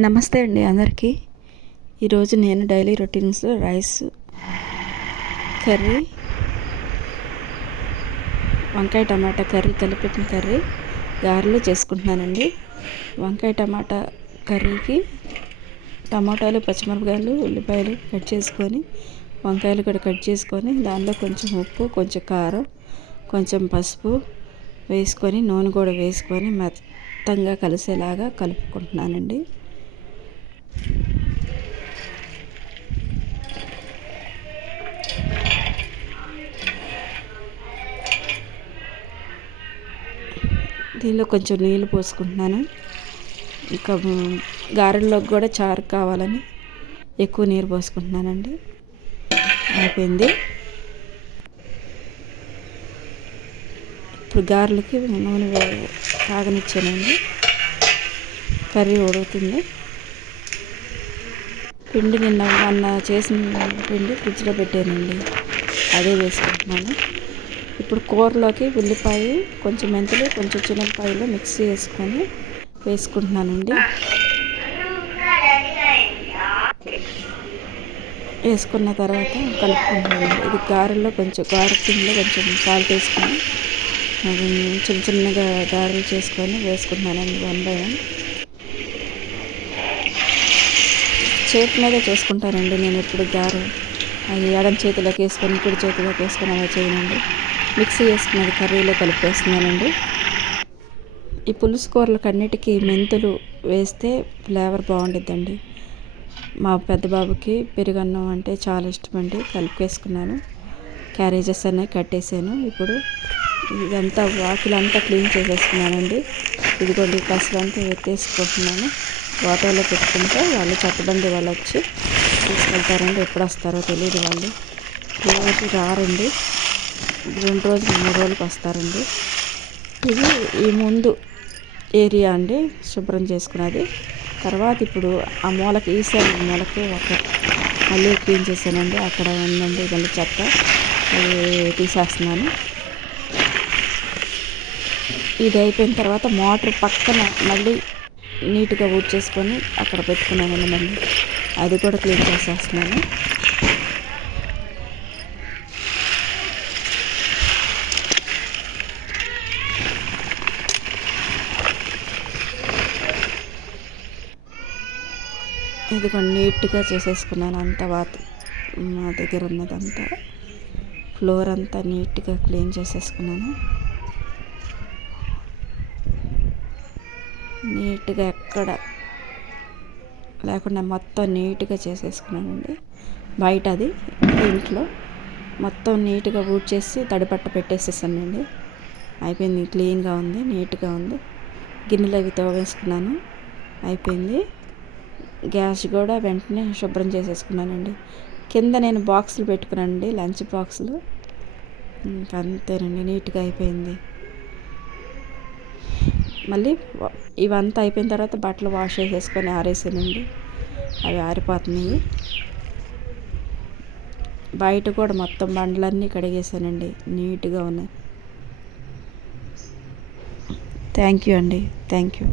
నమస్తే అండి అందరికీ. ఈరోజు నేను డైలీ రొటీన్స్లో రైస్, కర్రీ, వంకాయ టమాటా కర్రీ, కలిపెట్టిన కర్రీ, గారెలు చేసుకుంటున్నానండి. వంకాయ టమాటా కర్రీకి టమాటాలు, పచ్చిమిరపకాయలు, ఉల్లిపాయలు కట్ చేసుకొని, వంకాయలు కూడా కట్ చేసుకొని, దానిలో కొంచెం ఉప్పు, కొంచెం కారం, కొంచెం పసుపు వేసుకొని, నూనె కూడా వేసుకొని మెత్తంగా కలిసేలాగా కలుపుకుంటున్నానండి. దీనిలో కొంచెం నీళ్ళు పోసుకుంటున్నాను. ఇంకా గారెల్లోకి కూడా చారు కావాలని ఎక్కువ నీరు పోసుకుంటున్నానండి. అయిపోయింది. ఇప్పుడు గారెలకి నూనె కాగనిచ్చానండి. కర్రీ ఉడుకుతుంది. పిండి మొన్న చేసిన పిండి ఫ్రిడ్జ్లో పెట్టానండి, అదే వేసుకుంటున్నాను. ఇప్పుడు కూరలోకి ఉల్లిపాయ, కొంచెం మెంతులు, కొంచెం చిన్నపాయలు మిక్సీ వేసుకుంటున్నానండి. వేసుకున్న తర్వాత కలుపుకుంటున్నాను. ఇది గారెల్లో కొంచెం గారె పిండిలో కొంచెం సాల్ట్ వేసుకొని అది చిన్నగా గారెలు చేసుకొని వేసుకుంటున్నానండి. 1 by 1 చేతి మీదే చేసుకుంటానండి నేను ఎప్పుడు గారె. అది ఎడం చేతిలోకి వేసుకొని కుడి చేతిలోకి వేసుకొని అలా చేయనండి. మిక్సీ వేసుకున్నది కర్రీలో కలిపేస్తున్నానండి. ఈ పులుసు కూరలకు అన్నిటికీ మెంతులు వేస్తే ఫ్లేవర్ బాగుండిద్దండి. మా పెద్ద బాబుకి పెరుగన్నం అంటే చాలా ఇష్టమండి. కలిపేసుకున్నాను. క్యారేజెస్ అన్నీ కట్టేసాను. ఇప్పుడు ఇదంతా వాకిలంతా క్లీన్ చేసేసుకున్నానండి. ఇదిగోండి కసరంతా ఎత్తేసుకుంటున్నాను. వాటర్లో పెట్టుకుంటే వాళ్ళు చెత్తబండి వాళ్ళు వచ్చి తీసుకెళ్తారండి. ఎప్పుడు వస్తారో తెలియదు. వాళ్ళు రోజు రారండి. 2 రోజులు 3 రోజులకు వస్తారండి. ఇది ఈ ముందు ఏరియా అండి శుభ్రం చేసుకున్నది. తర్వాత ఇప్పుడు ఆ మూలకి ఈశాన్య మూలకి మళ్ళీ క్లీన్ చేశానండి. అక్కడ ఉందండి మళ్ళీ చెత్త, అది తీసేస్తున్నాను. ఇది అయిపోయిన తర్వాత మోటార్ పక్కన మళ్ళీ నీట్గా ఊడ్చేసుకొని అక్కడ పెట్టుకున్నానండి. మళ్ళీ అది కూడా క్లీన్ చేసేస్తున్నాను. ఇది కూడా నీట్గా చేసేసుకున్నాను. అంతా మా దగ్గర ఉన్నదంతా ఫ్లోర్ అంతా నీట్గా క్లీన్ చేసేసుకున్నాను. నీట్గా ఎక్కడ లేకుండా మొత్తం నీట్గా చేసేసుకున్నానండి. బయట అది ఇంట్లో మొత్తం నీట్గా ఊడ్చేసి తడిపట్ట పెట్టేసేసానండి. అయిపోయింది. క్లీన్గా ఉంది, నీట్గా ఉంది. గిన్నెలు అవి తోవేసుకున్నాను. అయిపోయింది. గ్యాస్ కూడా వెంటనే శుభ్రం చేసేసుకున్నానండి. కింద నేను బాక్సులు పెట్టుకున్నానండి, లంచ్ బాక్సులు. ఇంకా అంతేనండి, నీట్గా అయిపోయింది. మళ్ళీ ఇవంతా అయిపోయిన తర్వాత బట్టలు వాష్ చేసేసుకొని ఆరేసానండి. అవి ఆరిపోతున్నాయి. బయట కూడా మొత్తం బండ్లన్నీ కడిగేసానండి, నీట్గా ఉన్నాయి. థ్యాంక్ యూ అండి. Thank you.